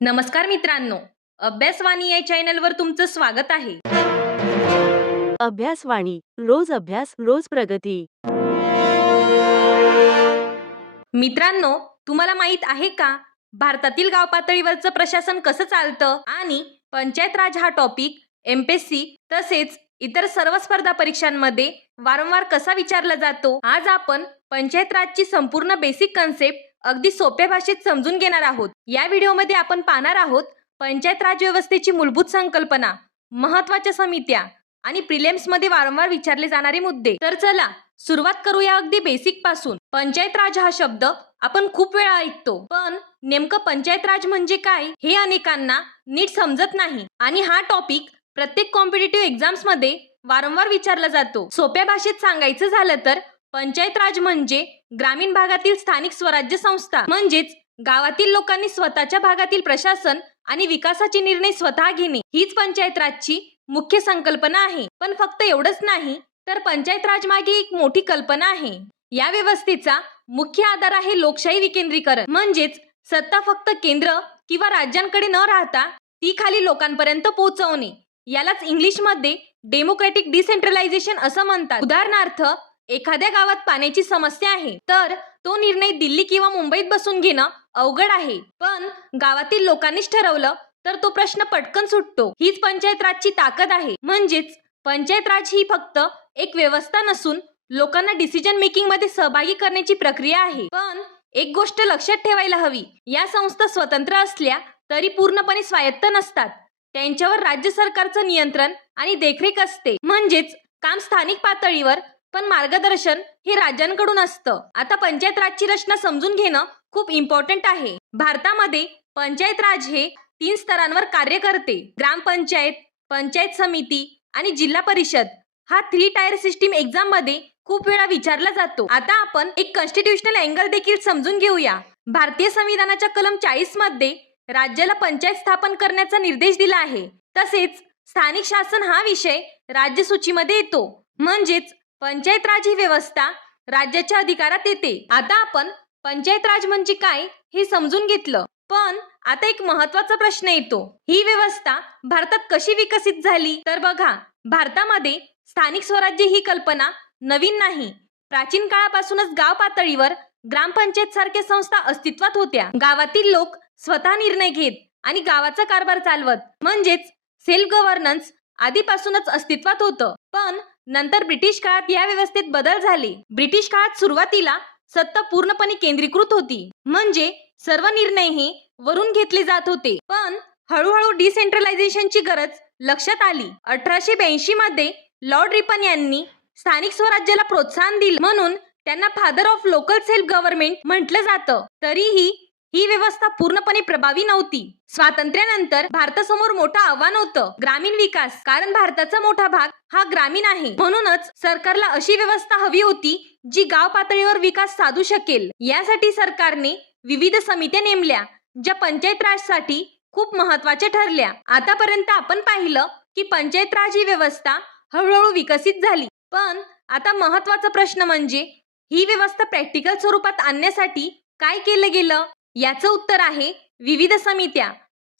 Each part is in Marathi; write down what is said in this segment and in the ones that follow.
नमस्कार मित्रांनो, अभ्यासवाणी या चॅनलवर तुमचं स्वागत आहे. अभ्यासवाणी रोज अभ्यास रोज प्रगती. मित्रांनो, तुम्हाला माहित आहे का भारतातील गाव पातळीवरचं प्रशासन कसं चालतं आणि पंचायत राज हा टॉपिक एमपीएससी तसेच इतर सर्व स्पर्धा परीक्षांमध्ये वारंवार कसा विचारला जातो. आज आपण पंचायत राजची संपूर्ण बेसिक कन्सेप्ट अगदी सोप्या भाषेत समजून घेणार आहोत. या व्हिडिओमध्ये आपण पाहणार आहोत पंचायत राज व्यवस्थेची मूलभूत संकल्पना, महत्त्वाच्या समित्या आणि प्रिलिम्समध्ये वारंवार विचारले जाणारे मुद्दे. तर चला सुरुवात करूया अगदी बेसिक पासून. पंचायत राज हा शब्द आपण खूप वेळा ऐकतो, पण नेमकं पंचायत राज म्हणजे काय हे अनेकांना नीट समजत नाही आणि हा टॉपिक प्रत्येक कॉम्पिटिटिव्ह एक्झाम्स मध्ये वारंवार विचारला जातो. सोप्या भाषेत सांगायचं झालं तर पंचायत राज म्हणजे ग्रामीण भागातील स्थानिक स्वराज्य संस्था, म्हणजेच गावातील लोकांनी स्वतःच्या भागातील प्रशासन आणि विकासाचे निर्णय स्वतः घेणे, हीच पंचायत राजची मुख्य संकल्पना आहे. पण फक्त एवढंच नाही, तर पंचायत राज मागे एक मोठी कल्पना आहे. या व्यवस्थेचा मुख्य आधार आहे लोकशाही विकेंद्रीकरण, म्हणजेच सत्ता फक्त केंद्र किंवा राज्यांकडे न राहता ती खाली लोकांपर्यंत पोहोचवणे. यालाच इंग्लिशमध्ये डेमोक्रॅटिक डिसेंट्रलायझेशन असं म्हणतात. उदाहरणार्थ, एखाद्या गावात पाण्याची समस्या आहे, तर तो निर्णय दिल्ली किंवा मुंबईत बसून घेणं अवघड आहे, पण गावातील लोकांनीच ठरवलं तर तो प्रश्न पटकन सुटतो. हीच पंचायत राजची ताकद आहे. म्हणजेच पंचायत राज ही फक्त एक व्यवस्था नसून लोकांना डिसिजन मेकिंग मध्ये सहभागी करण्याची प्रक्रिया आहे. पण एक गोष्ट लक्षात ठेवायला हवी, या संस्था स्वतंत्र असल्या तरी पूर्णपणे स्वायत्त नसतात. त्यांच्यावर राज्य सरकारचं नियंत्रण आणि देखरेख असते. म्हणजेच काम स्थानिक पातळीवर, पण मार्गदर्शन हे राज्यांकडून असतं. आता पंचायत राजची रचना समजून घेणं खूप इम्पॉर्टंट आहे. भारतामध्ये पंचायत राज हे 3 स्तरांवर कार्य करते: ग्रामपंचायत, पंचायत समिती आणि जिल्हा परिषद. हा 3 टायर सिस्टीम एक्झाम मध्ये खूप वेळा विचारला जातो. आता आपण एक कॉन्स्टिट्यूशनल अँगल देखील समजून घेऊया. भारतीय संविधानाच्या कलम 40 मध्ये राज्याला पंचायत स्थापन करण्याचा निर्देश दिला आहे. तसेच स्थानिक शासन हा विषय राज्य सूचीमध्ये येतो. म्हणजेच पंचायत राज ही व्यवस्था राज्याच्या अधिकारात येते. आता आपण पंचायत राज म्हणजे काय हे समजून घेतलं, पण आता एक महत्त्वाचा प्रश्न येतो, ही व्यवस्था भारतात कशी विकसित झाली? तर बघा, भारतामध्ये स्थानिक स्वराज्य ही कल्पना नवीन नाही. प्राचीन काळापासूनच गाव पातळीवर ग्रामपंचायत सारख्या संस्था अस्तित्वात होत्या. गावातील लोक स्वतः निर्णय घेत आणि गावाचा कारभार चालवत, म्हणजेच सेल्फ गव्हर्नन्स आधीपासूनच अस्तित्वात होतं. पण नंतर ब्रिटिश काळात या व्यवस्थेत बदल झाले. ब्रिटिश काळात सुरुवातीला सत्ता पूर्णपणे केंद्रीकृत होती, म्हणजे सर्व निर्णय हे वरून घेतले जात होते. पण हळूहळू डिसेंट्रलायझेशनची गरज लक्षात आली. 1882 मध्ये लॉर्ड रिपन यांनी स्थानिक स्वराज्याला प्रोत्साहन दिलं, म्हणून त्यांना father of local self government म्हटलं जातं. तरीही ही व्यवस्था पूर्णपणे प्रभावी नव्हती. स्वातंत्र्यानंतर भारतासमोर मोठं आव्हान होतं, ग्रामीण विकास. कारण भारताचा मोठा भाग हा ग्रामीण आहे. म्हणूनच सरकारला अशी व्यवस्था हवी होती जी गाव पातळीवर विकास साधू शकेल. यासाठी सरकारने विविध समित्या नेमल्या, ज्या पंचायत राजसाठी खूप महत्त्वाच्या ठरल्या. आतापर्यंत आपण पाहिलं की पंचायत राज ही व्यवस्था हळूहळू विकसित झाली. पण आता महत्त्वाचा प्रश्न म्हणजे ही व्यवस्था प्रॅक्टिकल स्वरूपात आणण्यासाठी काय केलं गेलं? याचं उत्तर आहे विविध समित्या.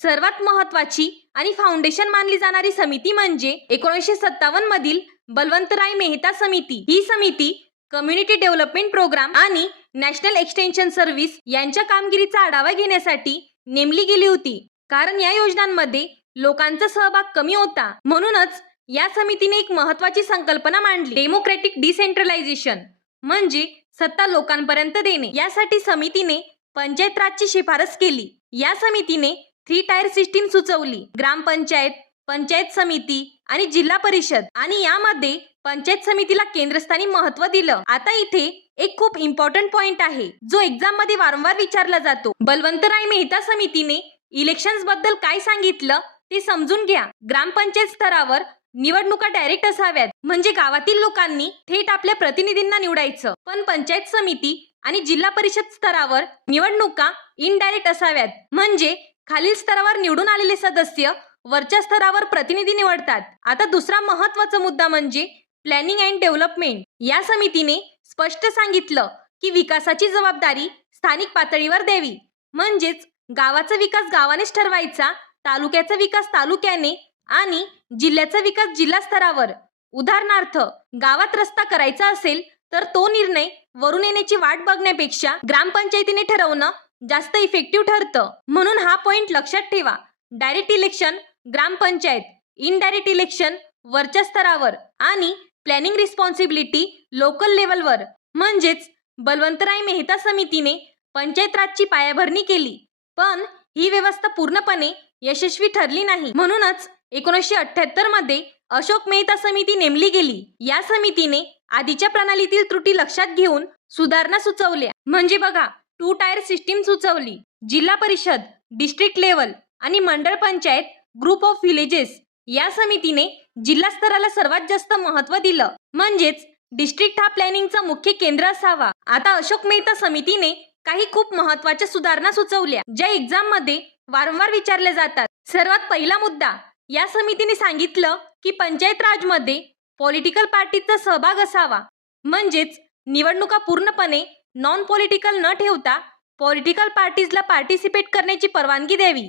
सर्वात महत्त्वाची आणि फाउंडेशन मानली जाणारी समिती म्हणजे 1957 मधील बलवंतराय मेहता समिती. ही समिती कम्युनिटी डेव्हलपमेंट प्रोग्राम आणि नॅशनल एक्सटेन्शन सर्व्हिस यांच्या कामगिरीचा आढावा घेण्यासाठी नेमली गेली होती. कारण या योजनांमध्ये लोकांचा सहभाग कमी होता. म्हणूनच या समितीने एक महत्त्वाची संकल्पना मांडली, डेमोक्रॅटिक डिसेंट्रलायझेशन, म्हणजे सत्ता लोकांपर्यंत देणे. यासाठी समितीने पंचायत राजची शिफारस केली. या समितीने 3 टायर सिस्टीम सुचवली: ग्रामपंचायत, पंचायत समिती आणि जिल्हा परिषद. आणि यामध्ये पंचायत समितीला केंद्रस्थानी महत्त्व दिलं. आता इथे एक खूप इम्पॉर्टंट पॉइंट आहे, जो एक्झाम मध्ये वारंवार विचारला जातो. बलवंतराय मेहता समितीने इलेक्शन्स बद्दल काय सांगितलं ते समजून घ्या. ग्रामपंचायत स्तरावर निवडणुका डायरेक्ट असाव्यात, म्हणजे गावातील लोकांनी थेट आपल्या प्रतिनिधींना निवडायचं. पण पंचायत समिती आणि जिल्हा परिषद स्तरावर निवडणुका इनडायरेक्ट असाव्यात, म्हणजे खालील स्तरावर निवडून आलेले सदस्य वरच्या स्तरावर प्रतिनिधी निवडतात. आता दुसरा महत्त्वाचा मुद्दा म्हणजे प्लॅनिंग अँड डेव्हलपमेंट. या समितीने स्पष्ट सांगितलं की विकासाची जबाबदारी स्थानिक पातळीवर द्यावी. म्हणजेच गावाचा विकास गावानेच ठरवायचा, तालुक्याचा विकास तालुक्याने आणि जिल्ह्याचा विकास जिल्हा स्तरावर. उदाहरणार्थ, गावात रस्ता करायचा असेल तर तो निर्णय वरून येण्याची वाट बघण्यापेक्षा ग्रामपंचायतीने ठरवणं जास्त इफेक्टिव्ह ठरतं. म्हणून हा पॉइंट लक्षात ठेवा. डायरेक्ट इलेक्शन ग्रामपंचायत, इनडायरेक्ट इलेक्शन वरच्या स्तरावर आणि प्लॅनिंग रिस्पॉन्सिबिलिटी लोकल लेवलवर. म्हणजेच बलवंतराय मेहता समितीने पंचायत राजची पायाभरणी केली, पण ही व्यवस्था पूर्णपणे यशस्वी ठरली नाही. म्हणूनच 1978 मध्ये अशोक मेहता समिती नेमली गेली. या समितीने आधीच्या प्रणालीतील त्रुटी लक्षात घेऊन सुधारणा सुचवल्या. म्हणजे बघा, 2 टायर सिस्टीम सुचवली. जिल्हा परिषद, डिस्ट्रिक्ट लेवल आणि मंडळ पंचायत, ग्रुप ऑफ विलेजेस. या समितीने जिल्हा स्तराला सर्वात जास्त महत्त्व दिलं. म्हणजेच डिस्ट्रिक्ट हा प्लॅनिंगचा मुख्य केंद्र असावा. आता अशोक मेहता समितीने काही खूप महत्त्वाच्या सुधारणा सुचवल्या, ज्या एक्झाम मध्ये वारंवार विचारल्या जातात. सर्वात पहिला मुद्दा, या समितीने सांगितलं की पंचायत राजमध्ये पॉलिटिकल पार्टीचा सहभाग असावा. म्हणजेच निवडणुका पूर्णपणे नॉन पॉलिटिकल न ठेवता पॉलिटिकल पार्टीजला पार्टिसिपेट करण्याची परवानगी द्यावी.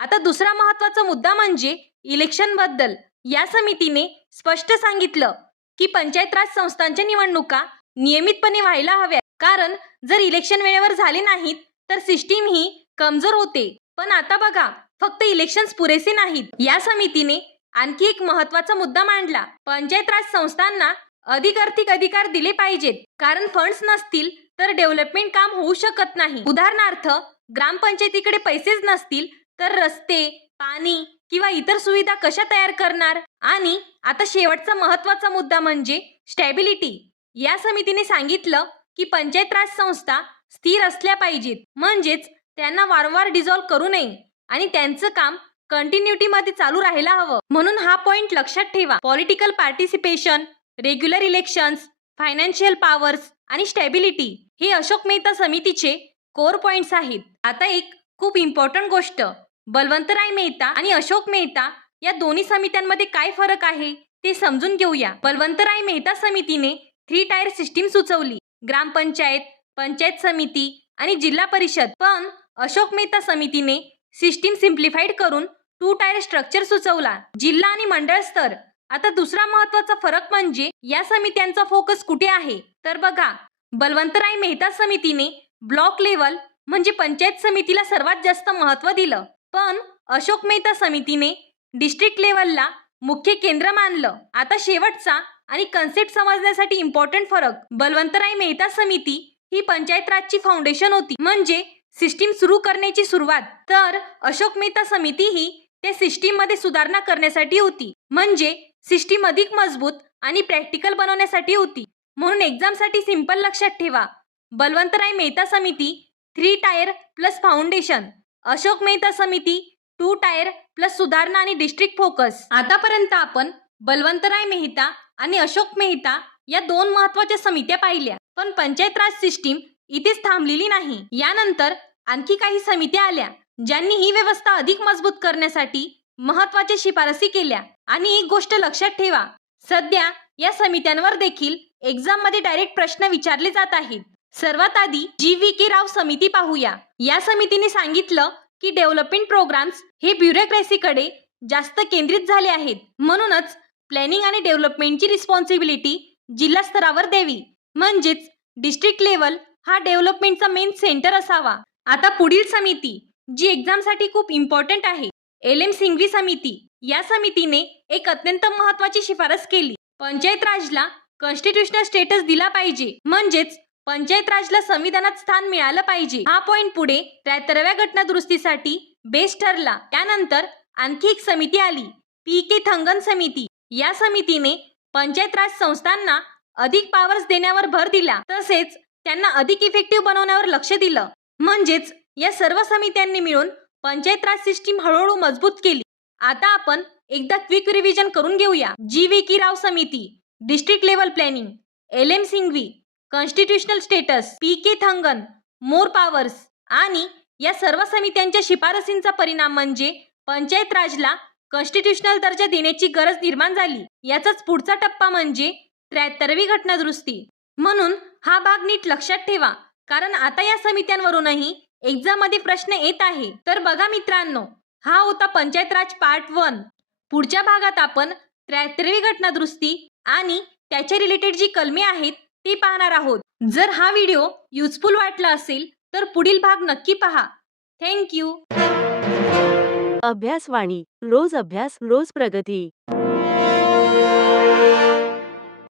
आता दुसरा महत्त्वाचा मुद्दा म्हणजे इलेक्शन बद्दल. या समितीने स्पष्ट सांगितलं की पंचायत राज संस्थांच्या निवडणुका नियमितपणे व्हायला हव्यात, कारण जर इलेक्शन वेळेवर झाले नाहीत तर सिस्टीम ही कमजोर होते. पण आता बघा, फक्त इलेक्शन्स पुरेसे नाहीत. या समितीने आणखी एक महत्त्वाचा मुद्दा मांडला. पंचायत राज संस्थांना अधिक आर्थिक अधिकार दिले पाहिजेत, कारण फंड्स नसतील तर डेव्हलपमेंट काम होऊ शकत नाही. उदाहरणार्थ, ग्रामपंचायतीकडे पैसेच नसतील तर रस्ते, पाणी किंवा इतर सुविधा कशा तयार करणार? आणि आता शेवटचा महत्त्वाचा मुद्दा म्हणजे स्टॅबिलिटी. या समितीने सांगितलं की पंचायत राज संस्था स्थिर असल्या पाहिजेत. म्हणजेच त्यांना वारंवार डिझॉल्व्ह करू नये आणि त्यांचं काम कंटिन्युटीमध्ये चालू राहायला हवं. म्हणून हा पॉइंट लक्षात ठेवा. Political participation, regular elections, financial powers आणि स्टॅबिलिटी हे अशोक मेहता समितीचे कोर पॉइंट्स आहेत. आता एक खूप इम्पॉर्टंट गोष्ट, बलवंतराय मेहता आणि अशोक मेहता या दोन्ही समित्यांमध्ये काय फरक आहे ते समजून घेऊया. बलवंतराय मेहता समितीने 3 टायर सिस्टीम सुचवली, ग्रामपंचायत, पंचायत समिती आणि जिल्हा परिषद. पण अशोक मेहता समितीने सिस्टीम सिम्प्लिफाईड करून 2 टायर स्ट्रक्चर सुचवला, जिल्हा आणि मंडळ स्तर. आता दुसरा महत्त्वाचा फरक म्हणजे या समित्यांचा फोकस कुठे आहे. तर बघा, बलवंतराय मेहता समितीने ब्लॉक लेवल म्हणजे पंचायत समितीला सर्वात जास्त महत्त्व दिलं, पण अशोक मेहता समितीने डिस्ट्रिक्ट लेवलला मुख्य केंद्र मानलं. आता शेवटचा आणि कन्सेप्ट समजण्यासाठी इम्पॉर्टंट फरक, बलवंतराय मेहता समिती ही पंचायत राजची फाउंडेशन होती, म्हणजे सिस्टीम सुरू करण्याची सुरुवात. तर अशोक मेहता समिती ही त्या सिस्टीम मध्ये सुधारणा करण्यासाठी होती, म्हणजे सिस्टीम अधिक मजबूत आणि प्रॅक्टिकल बनवण्यासाठी होती. म्हणून एक्झामसाठी सिंपल लक्षात ठेवा, बलवंतराय मेहता समिती 3 tyre plus foundation, Ashok Mehta समिती 2 टायर प्लस सुधारणा आणि डिस्ट्रिक्ट फोकस. आतापर्यंत आपण बलवंतराय मेहता आणि अशोक मेहता या 2 महत्त्वाच्या समित्या पाहिल्या, पण पंचायत राज सिस्टीम इथेच थांबलेली नाही. यानंतर आणखी काही समित्या आल्या, ज्यांनी ही व्यवस्था अधिक मजबूत करण्यासाठी महत्त्वाच्या शिफारसी केल्या. आणि एक गोष्ट लक्षात ठेवा, सध्या या समित्यांवर देखील एक्झाम मध्ये डायरेक्ट प्रश्न विचारले जात आहेत. सर्वात आधी GVK राव समिती पाहूया. या समितीने सांगितलं की डेव्हलपमेंट प्रोग्राम्स हे ब्युरोक्रॅसीकडे जास्त केंद्रित झाले आहेत, म्हणूनच प्लॅनिंग आणि डेव्हलपमेंटची रिस्पॉन्सिबिलिटी जिल्हा स्तरावर द्यावी. म्हणजेच डिस्ट्रिक्ट लेवल हा डेव्हलपमेंटचा मेन सेंटर असावा. आता पुढील समिती जी एक्झामसाठी खूप इम्पॉर्टंट आहे, LM सिंघवी समिती. या समितीने एक अत्यंत महत्त्वाची शिफारस केली, पंचायत राजला कॉन्स्टिट्यूशनल स्टेटस दिला पाहिजे. म्हणजेच पंचायत राजला संविधानात स्थान मिळालं पाहिजे. हा पॉइंट पुढे 73व्या घटना दुरुस्तीसाठी बेस ठरला. त्यानंतर आणखी एक समिती आली, PK थंगन समिती. या समितीने पंचायत राज संस्थांना अधिक पॉवर्स देण्यावर भर दिला, तसेच त्यांना अधिक इफेक्टिव्ह बनवण्यावर लक्ष दिलं. म्हणजेच या सर्व समित्यांनी मिळून पंचायत राज सिस्टीम हळूहळू मजबूत केली. आता आपण एकदा क्विक रिव्हिजन करून घेऊया. GVK राव समिती, district level planning, LM Singhvi, constitutional status, PK Thangan, मोर पॉवर्स. आणि या सर्व समित्यांच्या शिफारसींचा परिणाम म्हणजे पंचायत राजला कॉन्स्टिट्यूशनल दर्जा देण्याची गरज निर्माण झाली. याचाच पुढचा टप्पा म्हणजे 73वी घटना दुरुस्ती. म्हणून हा भाग नीट लक्षात ठेवा, कारण आता या समित्यांवरूनही एक्झाम मध्ये प्रश्न येत आहे. तर बघा मित्रांनो, हा होता पंचायत राज पार्ट 1. पुढच्या भागात आपण 73वी घटना दुरुस्ती आणि त्याच्या रिलेटेड जी कलमे आहेत ती पाहणार आहोत. जर हा व्हिडिओ युजफुल वाटला असेल तर पुढील भाग नक्की पहा. थँक्यू. अभ्यासवाणी रोज अभ्यास रोज प्रगती.